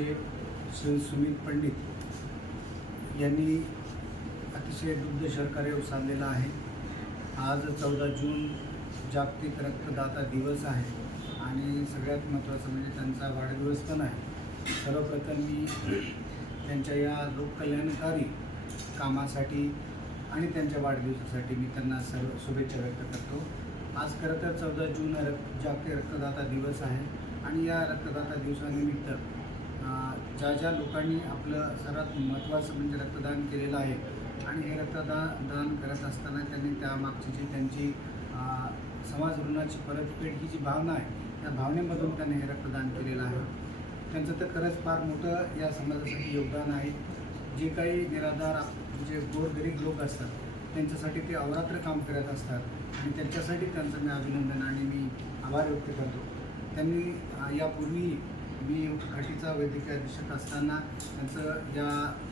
संस्थेचे श्री सुमित पंडित यांनी अतिशय दुग्ध शर्करे साधलेला आहे. आज चौदा जून जागतिक रक्तदाता दिवस आहे आणि सगळ्यात महत्त्वाचं म्हणजे त्यांचा वाढदिवस पण आहे. सर्वप्रथम मी त्यांच्या या लोककल्याणकारी कामासाठी आणि त्यांच्या वाढदिवसासाठी मी त्यांना सर्व शुभेच्छा व्यक्त करतो. आज खरं तर चौदा जून रक्त जागतिक रक्तदाता दिवस आहे आणि या रक्तदाता दिवसानिमित्त ज्या ज्या लोकांनी आपलं सर्वात महत्त्वाचं म्हणजे रक्तदान केलेलं आहे आणि हे रक्तदान दान करत असताना त्यांनी त्यामागची जी त्यांची समाज ऋणाची परतफेड ही जी भावना आहे त्या भावनेमधून त्यांनी हे रक्तदान केलेलं आहे. त्यांचं तर खरंच फार मोठं या समाजासाठी योगदान आहे. जे काही निराधार जे गोरगरीब लोक असतात त्यांच्यासाठी ते अवरात्र काम करत असतात आणि त्यांच्यासाठी त्यांचं मी अभिनंदन आणि मी आभार व्यक्त करतो. त्यांनी यापूर्वी मी घाटीचा वैद्यकीय अधीक्षक असताना त्यांचं या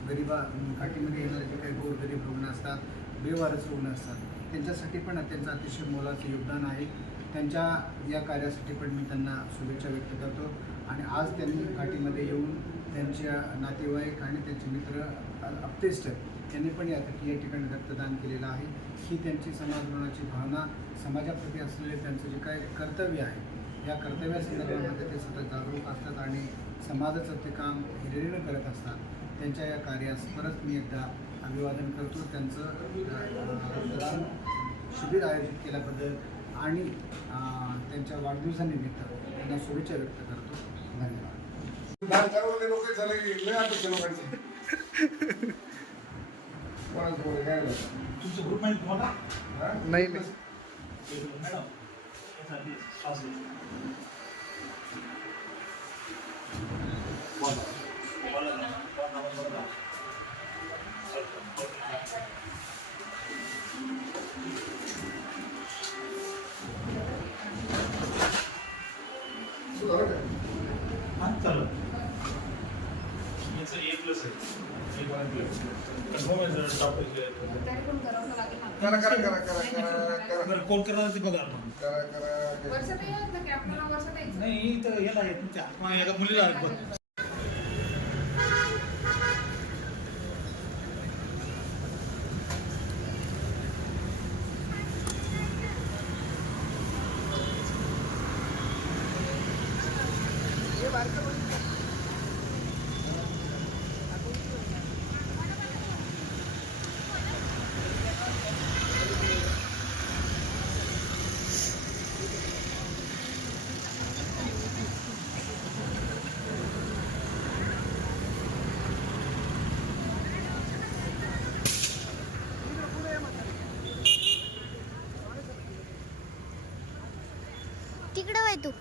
गरिबा घाटीमध्ये येणारे जे काही गोरगरीब रुग्ण असतात बेवारस रुग्ण असतात त्यांच्यासाठी पण त्यांचं अतिशय मोलाचं योगदान आहे. त्यांच्या या कार्यासाठी पण मी त्यांना शुभेच्छा व्यक्त करतो. आणि आज त्यांनी घाटीमध्ये येऊन त्यांच्या नातेवाईक आणि त्यांचे मित्र अप्तेष्ट यांनी पण या या ठिकाणी रक्तदान केलेलं आहे. ही त्यांची समाजमनाची भावना समाजाप्रती असलेले त्यांचं जे काय कर्तव्य आहे या कर्तव्यासंदर्भामध्ये ते सतत जागरूक असतात आणि समाजाचं ते काम हिरिरीनं करत असतात. त्यांच्या या कार्यास परत मी एकदा अभिवादन करतो. त्यांचं शिबिर आयोजित केल्याबद्दल आणि त्यांच्या वाढदिवसानिमित्त त्यांना शुभेच्छा व्यक्त करतो. धन्यवाद. नाही. Antalya. तुम्हाला हा? तरी. करा करा करा करा करा करा कोण करणार ते बघा आपण. करा करा नाही इथं याला आहे तुमच्या हा, एका मुलीला आहे बघ. तिकडे वय तू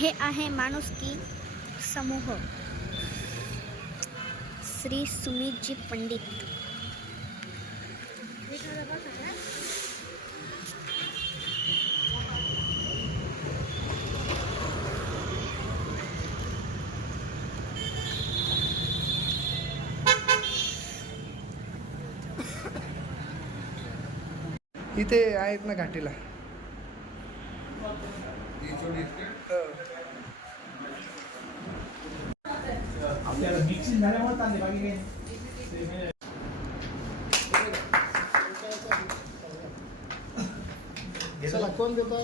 हे आहे माणुसकी समूह. श्री सुमितजी पंडित. इथे आहेत ना घाटीला. आपल्याला मिक्सिंग झाल्यामुळे चालले बाकी काही चला कोण देतो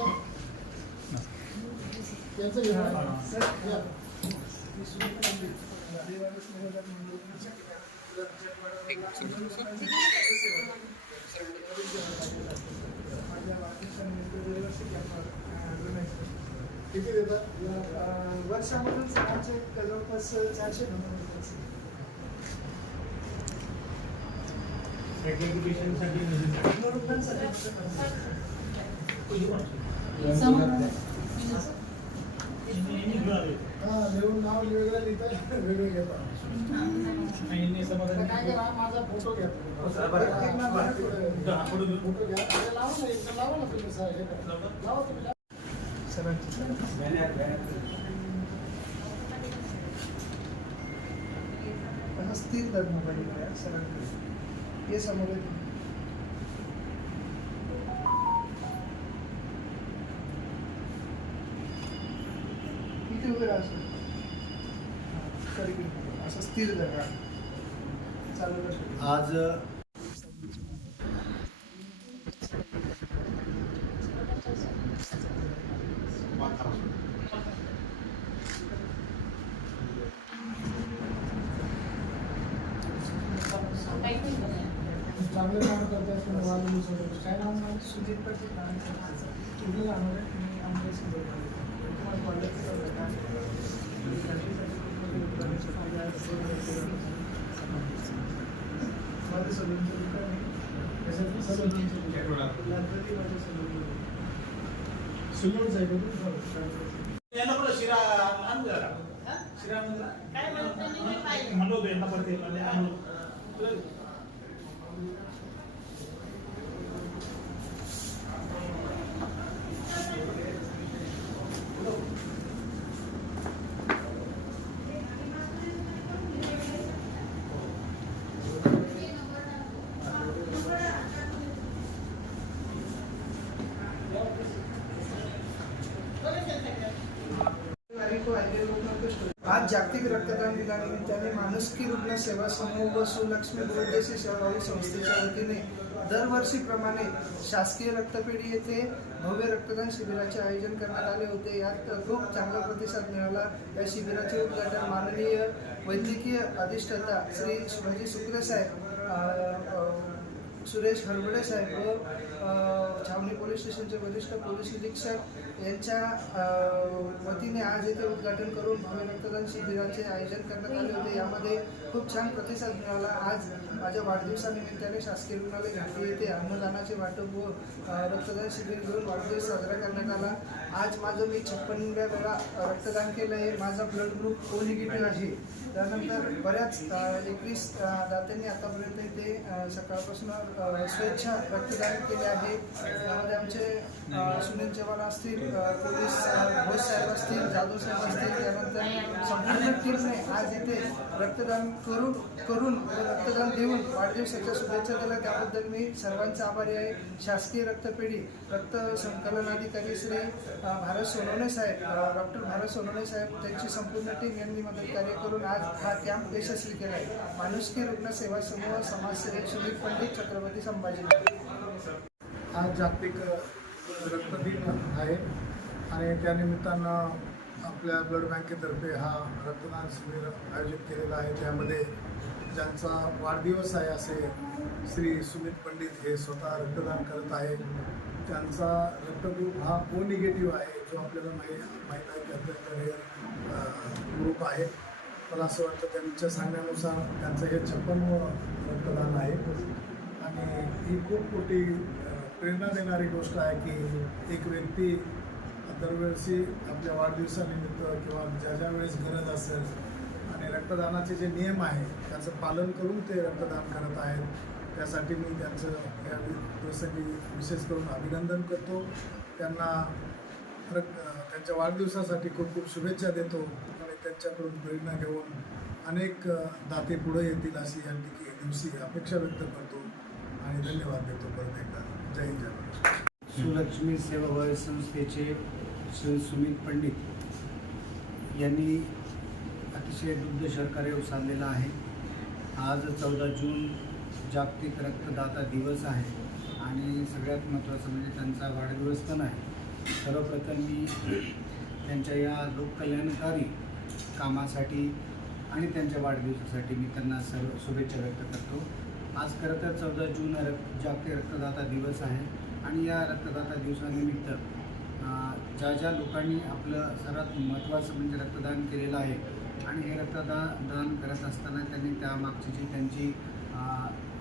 याचं घेणार या. किती देतात? वर्षामधून सहाशे जवळपास चारशे हा लिहून नाव वेगळं लिहितात वेगळे करा माझा फोटो घ्या हा, फोटो घ्या लावा ना एकदा लावा ना तुम्ही सर. लावा तुम्ही स्थिर धर्म मोबाईल सरांकडे हे समोर इथे उभे राहा असं स्थिर धर चालू आज चांगलं काम करतात तुम्ही वाजवून सोडून. काय नाव सांग सुजित पाटील. तुम्ही आहे, तुम्ही आमच्या. तुम्हाला कॉन्टॅक्ट करायला काय? माझं सलूनचं दुकान आहे. कशाचं? सलूनचं दुकान. लालपती माझं सलूनचं दुकान. सुलून साहेब तुम्ही यांना पण शिरा आण जरा. शिरा आण जरा. म्हणलं होतं यांना पडते म्हणजे आणलं. नागरिक व आयडियल रुग्ण स्टोरी. आज जागतिक रक्तदान दिनानिमित्ताने माणुसकी रुग्ण सेवा समूह व सुलक्ष्मी बहुउद्देशीय सेवाभावी संस्थेच्या वतीने दरवर्षीप्रमाणे शासकीय रक्तपेढी येथे भव्य रक्तदान शिबिराचे आयोजन करण्यात आले होते. यात खूप चांगला प्रतिसाद मिळाला. या शिबिराचे उद्घाटन माननीय वैद्यकीय अधिष्ठाता श्री शिवाजी सुक्रे साहेब सुरेश हरबडे साहेब छावणी पोलीस स्टेशनचे वरिष्ठ पोलीस निरीक्षक यांच्या वतीने आज येथे उद्घाटन करून भव्य रक्तदान शिबिराचे आयोजन करण्यात आले होते. यामध्ये खूप छान प्रतिसाद मिळाला. आज माझ्या वाढदिवसानिमित्ताने शासकीय रुग्णालय घाटी येथे अन्नदानाचे वाटप व रक्तदान शिबिर घेऊन वाढदिवस साजरा करण्यात आला. आज माझं मी छप्पनव्या वेळा रक्तदान केलं आहे माझा ब्लड ग्रुप ओ निगेटिव्ह आहे. त्यानंतर बऱ्याच एकवीस दात्यांनी आतापर्यंत इथे सकाळपासून स्वेच्छा रक्तदान केले आहे. त्यामध्ये आमचे सुनील चव्हाण असतील पोलीस घोष साहेब असतील जाधव साहेब असतील त्यानंतर संपूर्ण नाही आज इथे रक्तदान करून करून रक्तदान देऊन वाढदिवसाच्या शुभेच्छा दिल्या. त्याबद्दल मी सर्वांचा आभारी आहे. शासकीय रक्तपेढी रक्त संकलन अधिकारी श्री भारत सोनवणे साहेब डॉक्टर भारत सोनवणे साहेब त्यांची संपूर्ण टीम यांनी मदत कार्य करून आज हा कॅम्प यशस्वी केला आहे. माणुसकी रुग्ण सेवा समूह समाजसेवक सुमित पंडित छत्रपती संभाजी आज जागतिक रक्तदिन आहे आणि त्यानिमित्तानं आपल्या ब्लड बँकेतर्फे हा रक्तदान शिबिर आयोजित केलेला आहे. त्यामध्ये ज्यांचा वाढदिवस आहे असे श्री सुमित पंडित हे स्वतः रक्तदान करत आहेत. त्यांचा रक्तग्रुप हा ओ निगेटिव्ह आहे जो आपल्याला माहीत माहीत आहे की अत्यंत ग्रुप आहे. मला असं वाटतं त्यांच्या सांगण्यानुसार त्यांचं हे छप्पनवं रक्तदान आहे. आणि ही खूप मोठी प्रेरणा देणारी गोष्ट आहे की एक व्यक्ती दरवेळेसी आपल्या वाढदिवसानिमित्त किंवा ज्या ज्या वेळेस गरज असेल आणि रक्तदानाचे जे नियम आहे त्याचं पालन करून ते रक्तदान करत आहेत. त्यासाठी मी त्यांचं या प्रसंगी विशेष करून अभिनंदन करतो. त्यांना रक्त त्यांच्या वाढदिवसासाठी खूप खूप शुभेच्छा देतो आणि त्यांच्याकडून प्रेरणा घेऊन अनेक दाते पुढे येतील अशी या ठिकाणी दिवशी अपेक्षा व्यक्त करतो आणि धन्यवाद देतो परत एकदा. जय जय महाराष्ट्र सुलक्ष्मी सेवाभावी संस्थेचे श्री सुमित पंडित यांनी अतिशय दुग्ध कार्य साधलेलं आहे. आज चौदा जून जागतिक रक्तदाता दिवस आहे आणि सगळ्यात महत्त्वाचं म्हणजे त्यांचा वाढदिवस पण आहे. सर्वप्रथम मी त्यांच्या या लोककल्याणकारी कामासाठी आणि त्यांच्या वाढदिवसासाठी मी त्यांना सर्व शुभेच्छा व्यक्त करतो. आज खरं तर चौदा जून रक्त जागतिक रक्तदाता दिवस आहे आणि या रक्तदाता दिवसानिमित्त ज्या ज्या लोकांनी आपलं सर्वात महत्त्वाचं म्हणजे रक्तदान केलेलं आहे आणि हे रक्तदान दान करत असताना त्यांनी त्यामागची जी त्यांची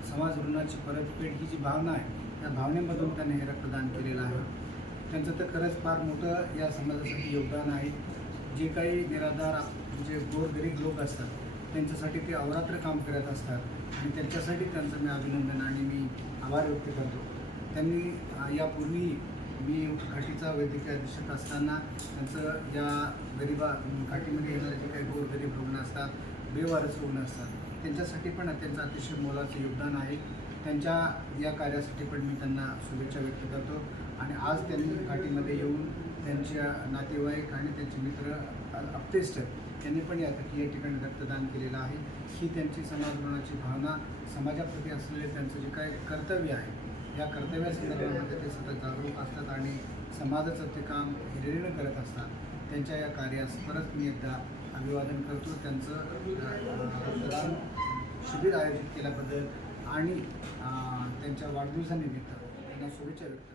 समाज ऋणाची परतफेड ही जी भावना आहे त्या भावनेमधून त्यांनी हे रक्तदान केलेलं आहे. त्यांचं तर खरंच फार मोठं या समाजासाठी योगदान आहे. जे काही निराधार जे गोरगरीब लोक असतात त्यांच्यासाठी ते अवरात्र काम करत असतात आणि त्यांच्यासाठी त्यांचं मी अभिनंदन आणि मी आभार व्यक्त करतो. त्यांनी यापूर्वी मी घाटीचा वैद्यकीय अधीक्षक असताना त्यांचं ज्या गरिबा घाटीमध्ये येणारे जे काही गोरगरीब रुग्ण असतात बेवारस रुग्ण असतात त्यांच्यासाठी पण त्यांचं अतिशय मोलाचं योगदान आहे. त्यांच्या या कार्यासाठी पण मी त्यांना शुभेच्छा व्यक्त करतो. आणि आज त्यांनी घाटीमध्ये येऊन त्यांच्या नातेवाईक आणि त्यांचे मित्र अ- त्यांनी पण या या ठिकाणी रक्तदान केलेलं आहे. ही त्यांची समाजभवनाची भावना समाजाप्रती असलेले त्यांचं जे काय कर्तव्य आहे या कर्तव्यासंदर्भामध्ये ते सतत जागरूक असतात आणि समाजाचं ते काम हिरेरीनं करत असतात. त्यांच्या या कार्यास परत मी एकदा अभिवादन करतो. त्यांचं रक्तदान शिबिर आयोजित केल्याबद्दल आणि त्यांच्या वाढदिवसानिमित्त त्यांना शुभेच्छा व्यक्त करतो